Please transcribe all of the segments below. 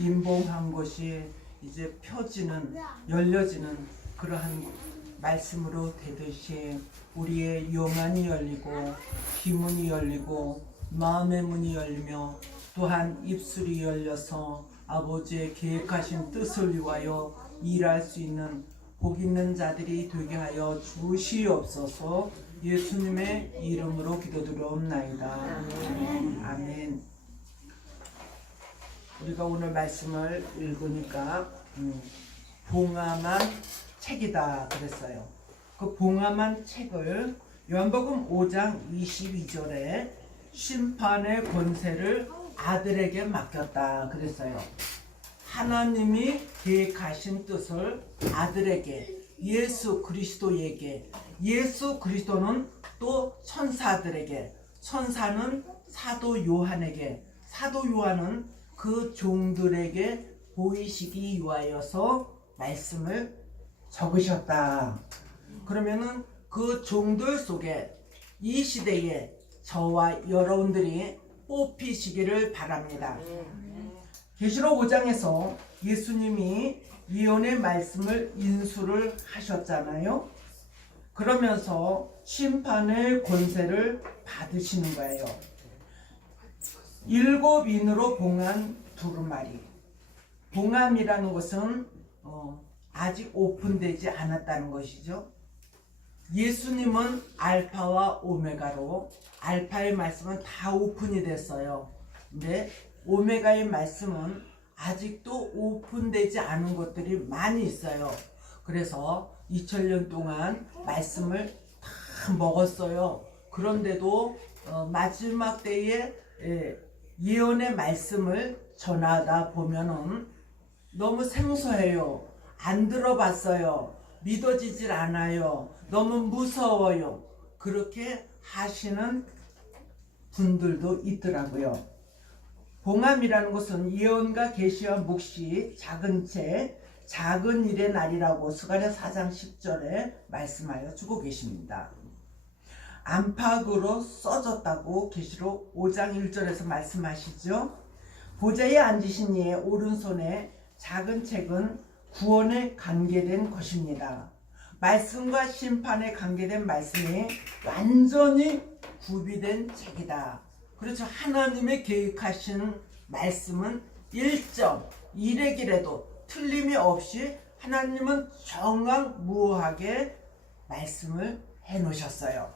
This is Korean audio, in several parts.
임봉한 것이 이제 펴지는, 열려지는 그러한 말씀으로 되듯이 우리의 영안이 열리고 귀문이 열리고 마음의 문이 열리며 또한 입술이 열려서 아버지의 계획하신 뜻을 위하여 일할 수 있는 복 있는 자들이 되게 하여 주시옵소서. 예수님의 이름으로 기도드려옵나이다. 아멘. 우리가 오늘 말씀을 읽으니까 봉함한 책이다 그랬어요. 그 봉함한 책을 요한복음 5장 22절에 심판의 권세를 아들에게 맡겼다 그랬어요. 하나님이 계획하신 뜻을 아들에게, 예수 그리스도에게, 예수 그리스도는 또 천사들에게, 천사는 사도 요한에게, 사도 요한은 그 종들에게 보이시기 위하여서 말씀을 적으셨다. 그러면은 그 종들 속에 이 시대에 저와 여러분들이 뽑히시기를 바랍니다. 계시록 5장에서 예수님이 예언의 말씀을 인수를 하셨잖아요. 그러면서 심판의 권세를 받으시는 거예요. 7인으로 봉한 두루마리. 봉함이라는 것은 아직 오픈되지 않았다는 것이죠. 예수님은 알파와 오메가로, 알파의 말씀은 다 오픈이 됐어요. 근데 오메가의 말씀은 아직도 오픈되지 않은 것들이 많이 있어요. 그래서 2000년 동안 말씀을 다 먹었어요. 그런데도 마지막 때에 예언의 말씀을 전하다 보면은 너무 생소해요. 안 들어봤어요. 믿어지질 않아요. 너무 무서워요. 그렇게 하시는 분들도 있더라고요. 봉함이라는 것은 예언과 계시와 묵시, 작은 책, 작은 일의 날이라고 스가랴 4장 10절에 말씀하여 주고 계십니다. 안팎으로 써졌다고 계시록 5장 1절에서 말씀하시죠. 보좌에 앉으신 이의 오른손에 작은 책은 구원에 관계된 것입니다. 말씀과 심판에 관계된 말씀이 완전히 구비된 책이다. 그렇죠. 하나님의 계획하신 말씀은 1점 1의 길에도 틀림이 없이 하나님은 정확무하게 말씀을 해놓으셨어요.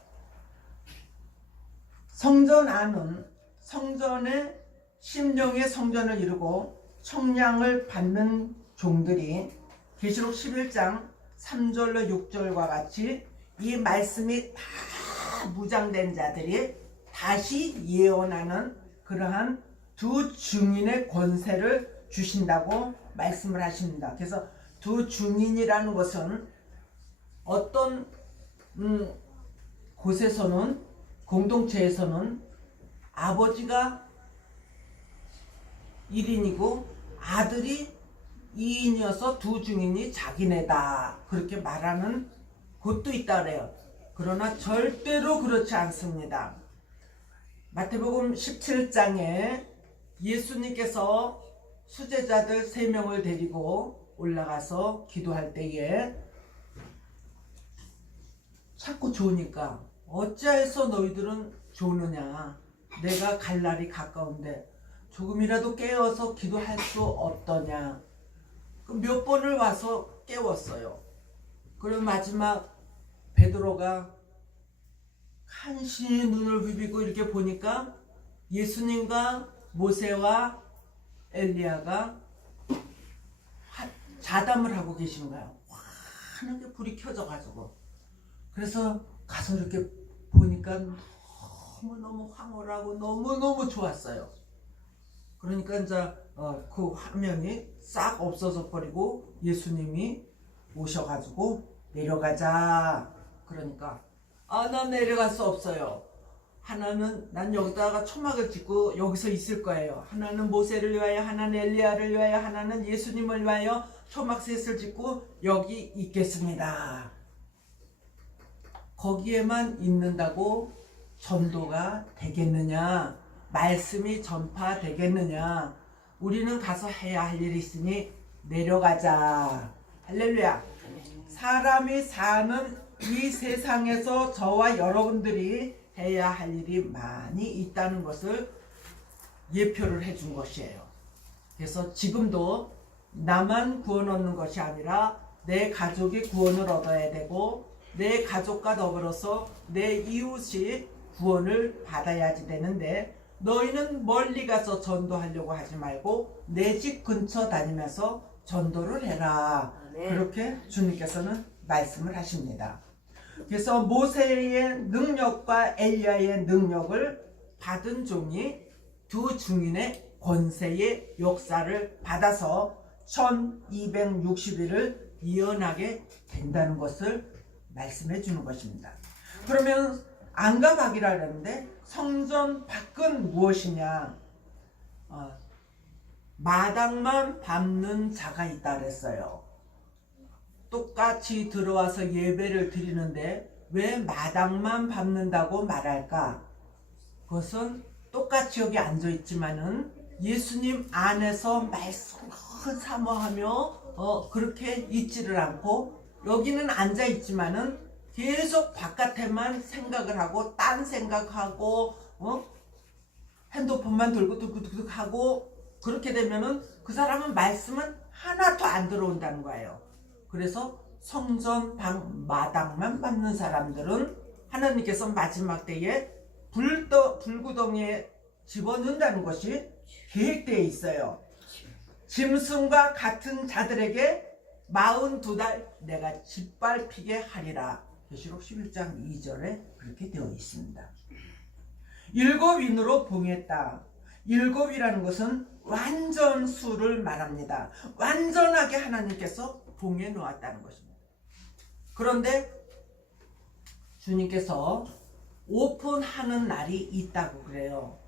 성전 안은 성전의 심령의 성전을 이루고 청량을 받는 종들이 계시록 11장 3절로 6절과 같이 이 말씀이 다 무장된 자들이 다시 예언하는 그러한 두 증인의 권세를 주신다고 말씀을 하십니다. 그래서 두 증인이라는 것은 어떤 곳에서는, 공동체에서는 아버지가 1인이고 아들이 2인이어서 두 증인이 자기네다 그렇게 말하는 곳도 있다 그래요. 그러나 절대로 그렇지 않습니다. 마태복음 17장에 예수님께서 수제자들 3명을 데리고 올라가서 기도할 때에 자꾸 좋으니까 어찌하여서 너희들은 좋으느냐, 내가 갈 날이 가까운데 조금이라도 깨어서 기도할 수 없더냐. 몇 번을 와서 깨웠어요. 그리고 마지막 베드로가 간신히 눈을 비비고 이렇게 보니까 예수님과 모세와 엘리야가 자담을 하고 계신 거예요. 환하게 불이 켜져가지고. 그래서 가서 이렇게 보니까 너무너무 황홀하고 너무너무 좋았어요. 그러니까 이제 그 화면이 싹 없어져 버리고 예수님이 오셔가지고 내려가자. 그러니까 난 내려갈 수 없어요. 하나는 난 여기다가 초막을 짓고 여기서 있을 거예요. 하나는 모세를 위하여, 하나는 엘리야를 위하여, 하나는 예수님을 위하여 초막셋을 짓고 여기 있겠습니다. 거기에만 있는다고 전도가 되겠느냐, 말씀이 전파되겠느냐. 우리는 가서 해야 할 일이 있으니 내려가자. 할렐루야. 사람이 사는 이 세상에서 저와 여러분들이 해야 할 일이 많이 있다는 것을 예표를 해준 것이에요. 그래서 지금도 나만 구원 얻는 것이 아니라 내 가족이 구원을 얻어야 되고 내 가족과 더불어서 내 이웃이 구원을 받아야지 되는데, 너희는 멀리 가서 전도하려고 하지 말고 내 집 근처 다니면서 전도를 해라. 그렇게 주님께서는 말씀을 하십니다. 그래서 모세의 능력과 엘리야의 능력을 받은 종이 두 증인의 권세의 역사를 받아서 1260일을 이어나게 된다는 것을 말씀해 주는 것입니다. 그러면 안과 밖이라 그러는데 성전 밖은 무엇이냐? 마당만 밟는 자가 있다 그랬어요. 똑같이 들어와서 예배를 드리는데 왜 마당만 밟는다고 말할까? 그것은 똑같이 여기 앉아 있지만은 예수님 안에서 말씀을 사모하며 그렇게 있지를 않고, 여기는 앉아 있지만은 계속 바깥에만 생각을 하고 딴 생각하고 핸드폰만 들고 하고, 그렇게 되면은 그 사람은 말씀은 하나도 안 들어온다는 거예요. 그래서 성전 방 마당만 밟는 사람들은 하나님께서 마지막 때에 불구덩이에 집어넣는다는 것이 계획되어 있어요. 짐승과 같은 자들에게 42달 내가 짓밟히게 하리라. 계시록 11장 2절에 그렇게 되어 있습니다. 7인으로 봉했다. 7이라는 것은 완전수를 말합니다. 완전하게 하나님께서 봉해 놓았다는 것입니다. 그런데 주님께서 오픈하는 날이 있다고 그래요.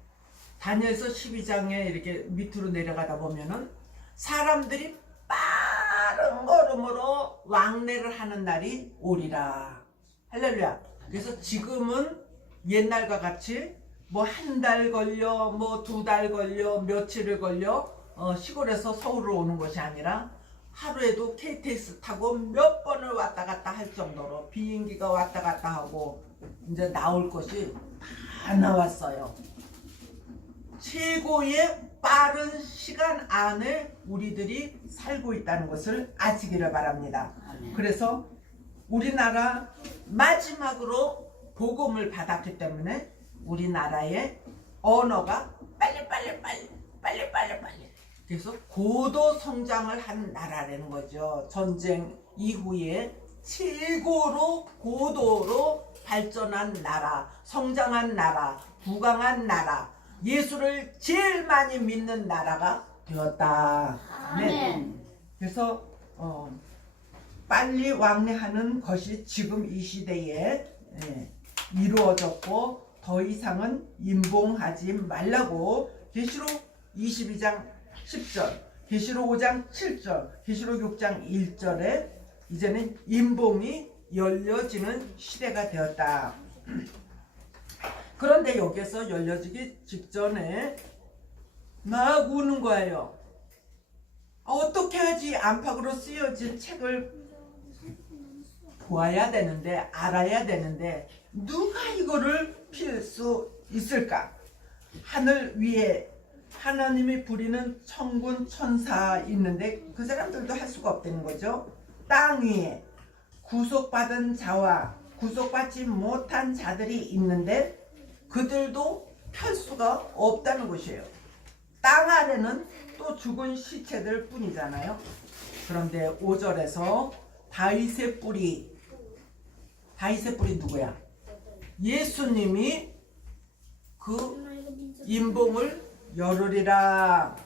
다니엘서 12장에 이렇게 밑으로 내려가다 보면은 사람들이 빠른 걸음으로 왕래를 하는 날이 오리라. 할렐루야. 그래서 지금은 옛날과 같이 뭐 한 달 걸려, 뭐 2달 걸려, 며칠을 걸려 시골에서 서울로 오는 것이 아니라 하루에도 KTX 타고 몇 번을 왔다 갔다 할 정도로 비행기가 왔다 갔다 하고 이제 나올 것이 다 나왔어요. 최고의 빠른 시간 안에 우리들이 살고 있다는 것을 아시기를 바랍니다. 그래서 우리나라 마지막으로 복음을 받았기 때문에 우리나라의 언어가 빨리 그래서 고도 성장을 한 나라라는 거죠. 전쟁 이후에 최고로 고도로 발전한 나라, 성장한 나라, 부강한 나라, 예수를 제일 많이 믿는 나라가 되었다. 아멘. 그래서 빨리 왕래하는 것이 지금 이 시대에 이루어졌고, 더 이상은 임봉하지 말라고 계시록 22장 10절, 계시록 5장 7절, 계시록 6장 1절에 이제는 임봉이 열려지는 시대가 되었다. 그런데 여기서 열려지기 직전에 막 우는 거예요. 어떻게 하지? 안팎으로 쓰여진 책을 보아야 되는데, 알아야 되는데 누가 이거를 필 수 있을까? 하늘 위에 하나님이 부리는 천군 천사 있는데 그 사람들도 할 수가 없다는 거죠. 땅 위에 구속받은 자와 구속받지 못한 자들이 있는데 그들도 펼 수가 없다는 것이에요. 땅 아래는 또 죽은 시체들 뿐이잖아요. 그런데 5절에서 다윗의 뿌리 누구야? 예수님이 그 임봉을 열으리라.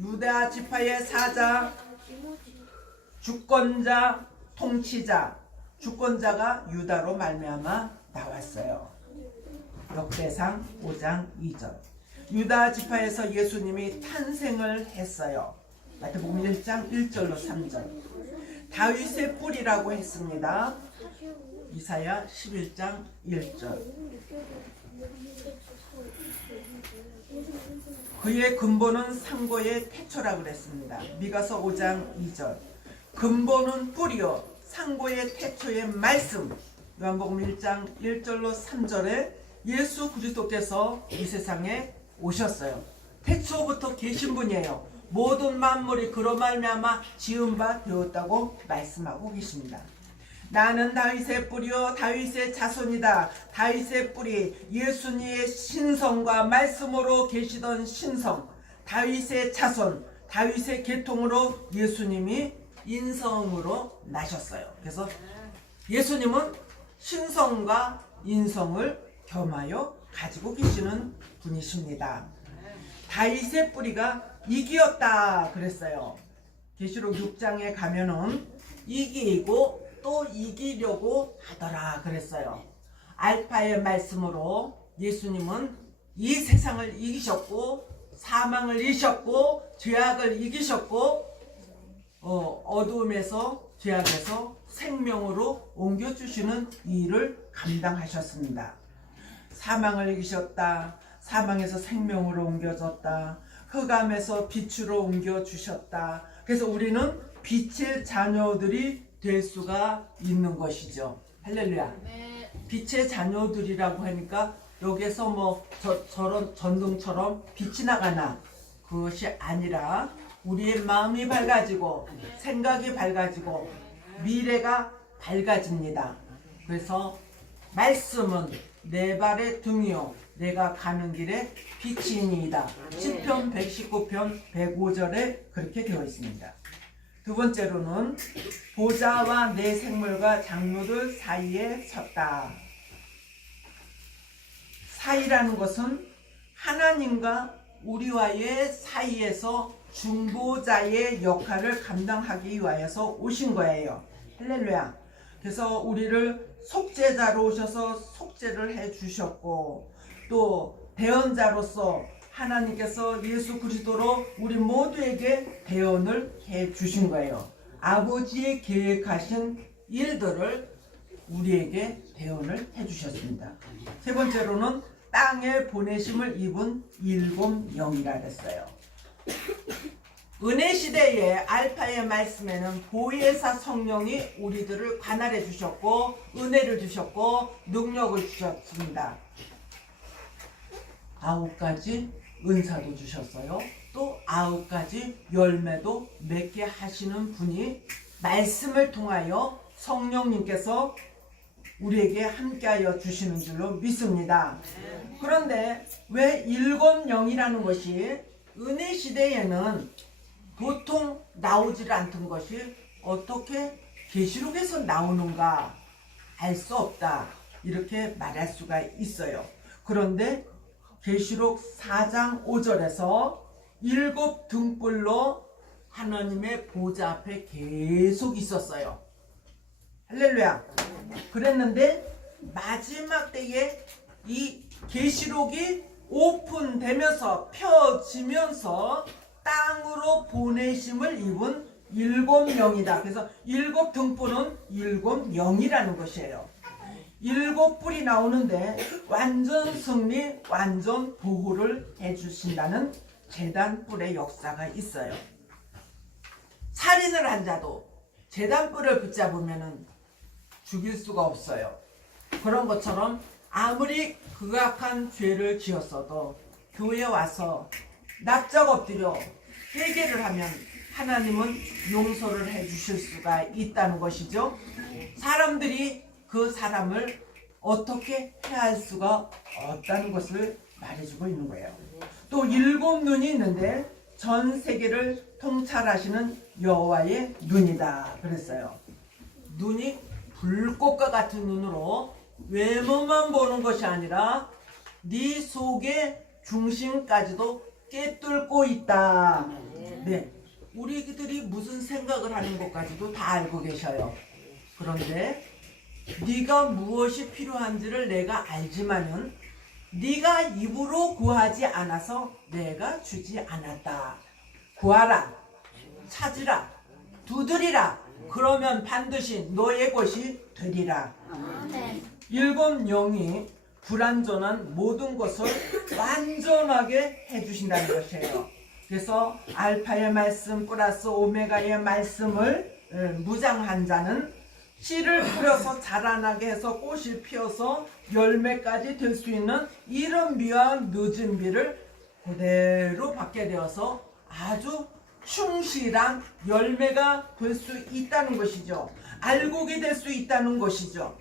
유다 지파의 사자, 주권자, 통치자, 주권자가 유다로 말미암아 나왔어요. 역대상 5장 2절. 유다 지파에서 예수님이 탄생을 했어요. 마태복음 1장 1절로 3절. 다윗의 뿌리라고 했습니다. 이사야 11장 1절. 그의 근본은 상고의 태초라 그랬습니다. 미가서 5장 2절. 근본은 뿌리요 상고의 태초의 말씀. 요한복음 1장 1절로 3절에 예수 그리스도께서 이 세상에 오셨어요. 태초부터 계신 분이에요. 모든 만물이 그로 말미암아 지은 바 되었다고 말씀하고 계십니다. 나는 다윗의 뿌리요 다윗의 자손이다. 다윗의 뿌리, 예수님의 신성과 말씀으로 계시던 신성, 다윗의 자손, 다윗의 계통으로 예수님이 인성으로 나셨어요. 그래서 예수님은 신성과 인성을 겸하여 가지고 계시는 분이십니다. 다윗의 뿌리가 이기였다 그랬어요. 계시록 6장에 가면은 이기고 또 이기려고 하더라 그랬어요. 알파의 말씀으로 예수님은 이 세상을 이기셨고 사망을 이기셨고 죄악을 이기셨고 어두움에서 죄악에서 생명으로 옮겨주시는 일을 감당하셨습니다. 사망을 이기셨다. 사망에서 생명으로 옮겨졌다. 흑암에서 빛으로 옮겨주셨다. 그래서 우리는 빛의 자녀들이 될 수가 있는 것이죠. 할렐루야. 빛의 자녀들이라고 하니까 여기서 뭐 저런 전등처럼 빛이 나가나 그것이 아니라 우리의 마음이 밝아지고 생각이 밝아지고 미래가 밝아집니다. 그래서 말씀은 내 발의 등이요 내가 가는 길에 빛이니이다. 시편 119편 105절에 그렇게 되어 있습니다. 두 번째로는 보좌와 내 생물과 장로들 사이에 섰다. 사이라는 것은 하나님과 우리와의 사이에서 중보자의 역할을 감당하기 위하여서 오신 거예요. 할렐루야. 그래서 우리를 속죄자로 오셔서 속죄를 해 주셨고 또 대언자로서 하나님께서 예수 그리스도로 우리 모두에게 대언을 해 주신 거예요. 아버지의 계획하신 일들을 우리에게 대언을 해 주셨습니다. 세 번째로는 땅에 보내심을 입은 일곱 영이라 했어요. 은혜 시대의 알파의 말씀에는 보혜사 성령이 우리들을 관할해 주셨고 은혜를 주셨고 능력을 주셨습니다. 9가지 은사도 주셨어요. 또 9가지 열매도 맺게 하시는 분이 말씀을 통하여 성령님께서 우리에게 함께하여 주시는 줄로 믿습니다. 그런데 왜 일곱 영이라는 것이 은혜 시대에는 보통 나오질 않던 것이 어떻게 계시록에서 나오는가 알 수 없다 이렇게 말할 수가 있어요. 그런데 계시록 4장 5절에서 7 등불로 하나님의 보좌 앞에 계속 있었어요. 할렐루야. 그랬는데 마지막 때에 이 계시록이 오픈되면서 펴지면서 땅으로 보내심을 입은 7명이다. 그래서 7 등불은 7영이라는 것이에요. 7뿔이 나오는데 완전 승리, 완전 보호를 해주신다는 제단뿔의 역사가 있어요. 살인을 한 자도 제단뿔을 붙잡으면 죽일 수가 없어요. 그런 것처럼 아무리 극악한 죄를 지었어도 교회에 와서 납작 엎드려 회개를 하면 하나님은 용서를 해주실 수가 있다는 것이죠. 사람들이 그 사람을 어떻게 해할 수가 없다는 것을 말해주고 있는 거예요. 또 7눈이 있는데 전 세계를 통찰하시는 여호와의 눈이다 그랬어요. 눈이 불꽃과 같은 눈으로 외모만 보는 것이 아니라 네 속의 중심까지도 꿰뚫고 있다. 네, 우리들이 무슨 생각을 하는 것까지도 다 알고 계셔요. 그런데 네가 무엇이 필요한지를 내가 알지만은 네가 입으로 구하지 않아서 내가 주지 않았다. 구하라, 찾으라, 두드리라. 그러면 반드시 너의 것이 되리라. 7 영이 불완전한 모든 것을 완전하게 해주신다는 것이에요. 그래서 알파의 말씀 플러스 오메가의 말씀을 무장한 자는 씨를 뿌려서 자라나게 해서 꽃이 피어서 열매까지 될 수 있는 이런 미와 늦은 비를 그대로 받게 되어서 아주 충실한 열매가 될 수 있다는 것이죠. 알곡이 될 수 있다는 것이죠.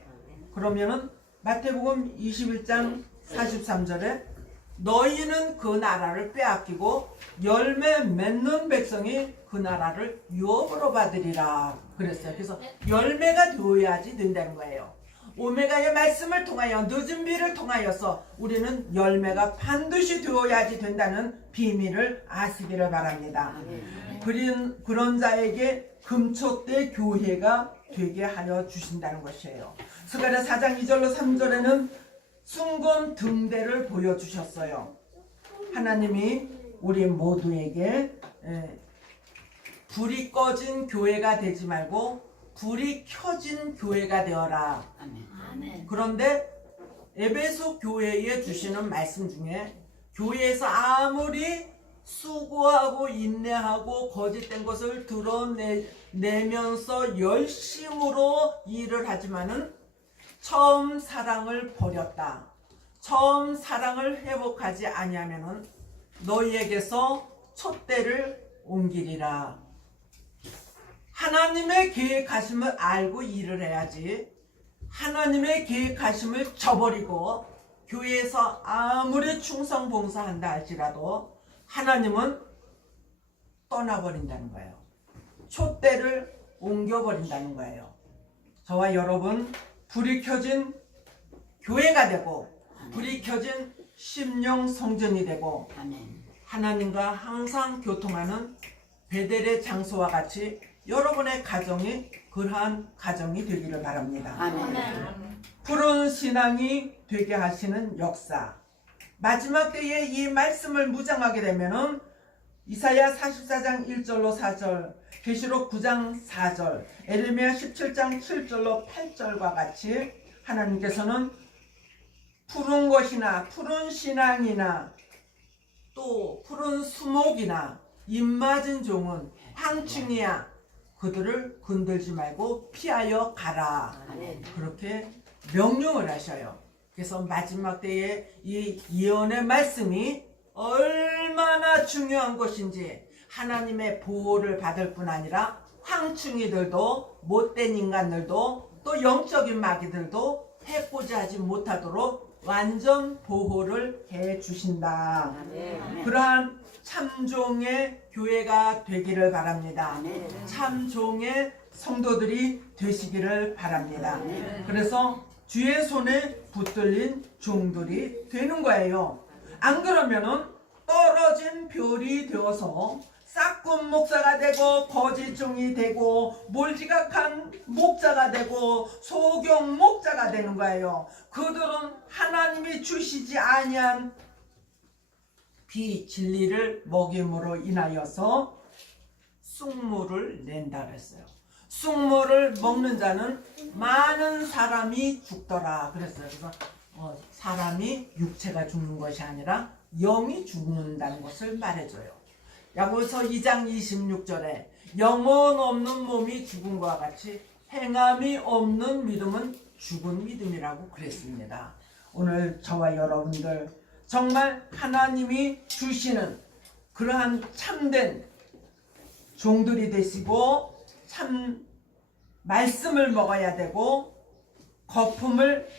그러면은 마태복음 21장 43절에 너희는 그 나라를 빼앗기고 열매 맺는 백성이 그 나라를 유업으로 받으리라 그랬어요. 그래서 열매가 되어야지 된다는 거예요. 오메가의 말씀을 통하여 늦은 비를 통하여서 우리는 열매가 반드시 되어야지 된다는 비밀을 아시기를 바랍니다. 그런 자에게 금초대 교회가 되게 하여 주신다는 것이에요. 스가랴 4장 2절로 3절에는 숭검 등대를 보여주셨어요. 하나님이 우리 모두에게 불이 꺼진 교회가 되지 말고 불이 켜진 교회가 되어라. 그런데 에베소 교회에 주시는 말씀 중에 교회에서 아무리 수고하고 인내하고 거짓된 것을 드러내면서 열심으로 일을 하지만은 처음 사랑을 버렸다. 처음 사랑을 회복하지 아니하면은 너희에게서 촛대를 옮기리라. 하나님의 계획하심을 알고 일을 해야지. 하나님의 계획하심을 저버리고 교회에서 아무리 충성 봉사한다 할지라도 하나님은 떠나버린다는 거예요. 촛대를 옮겨버린다는 거예요. 저와 여러분 불이 켜진 교회가 되고 불이 켜진 심령 성전이 되고 하나님과 항상 교통하는 베델의 장소와 같이 여러분의 가정이 그러한 가정이 되기를 바랍니다. 푸른 신앙이 되게 하시는 역사. 마지막 때에 이 말씀을 무장하게 되면은 이사야 44장 1절로 4절, 계시록 9장 4절, 에레미야 17장 7절로 8절과 같이 하나님께서는 푸른 것이나 푸른 신앙이나 또 푸른 수목이나 입맞은 종은 황충이야 그들을 건들지 말고 피하여 가라. 그렇게 명령을 하셔요. 그래서 마지막 때에 이 예언의 말씀이 얼마나 중요한 것인지 하나님의 보호를 받을 뿐 아니라 황충이들도 못된 인간들도 또 영적인 마귀들도 해코지 하지 못하도록 완전 보호를 해 주신다. 그러한 참종의 교회가 되기를 바랍니다. 참종의 성도들이 되시기를 바랍니다. 그래서 주의 손에 붙들린 종들이 되는 거예요. 안 그러면은 떨어진 별이 되어서 싹군 목사가 되고 거짓종이 되고 몰지각한 목자가 되고 소경 목자가 되는 거예요. 그들은 하나님이 주시지 아니한 비진리를 먹임으로 인하여서 쑥물을 낸다 그랬어요. 쑥물을 먹는 자는 많은 사람이 죽더라 그랬어요. 그래서 사람이 육체가 죽는 것이 아니라 영이 죽는다는 것을 말해줘요. 야고보서 2장 26절에 영혼 없는 몸이 죽은 것과 같이 행함이 없는 믿음은 죽은 믿음이라고 그랬습니다. 오늘 저와 여러분들 정말 하나님이 주시는 그러한 참된 종들이 되시고 참 말씀을 먹어야 되고 거품을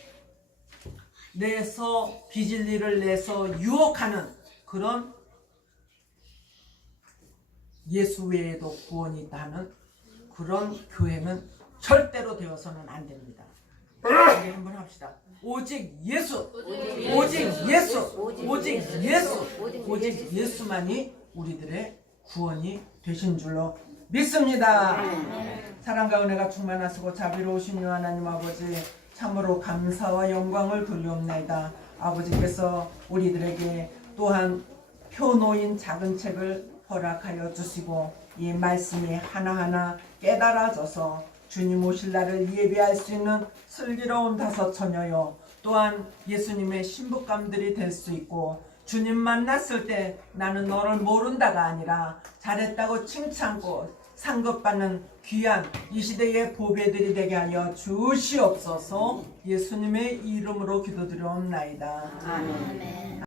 내서 비진리를 내서 유혹하는 그런 예수 외에도 구원이 있다는 그런 교회는 절대로 되어서는 안 됩니다. 우리 한번 합시다. 오직 예수, 오직 예수, 오직 예수, 오직 예수만이 우리들의 구원이 되신 줄로 믿습니다. 사랑과 은혜가 충만하시고 자비로우신 하나님 아버지, 참으로 감사와 영광을 돌려옵나이다. 아버지께서 우리들에게 또한 펴놓인 작은 책을 허락하여 주시고 이 말씀이 하나하나 깨달아져서 주님 오실 날을 예비할 수 있는 슬기로운 다섯 처녀요 또한 예수님의 신부감들이 될 수 있고 주님 만났을 때 나는 너를 모른다가 아니라 잘했다고 칭찬고 상급받는 귀한 이 시대의 보배들이 되게 하여 주시옵소서. 예수님의 이름으로 기도드려옵나이다. 아멘.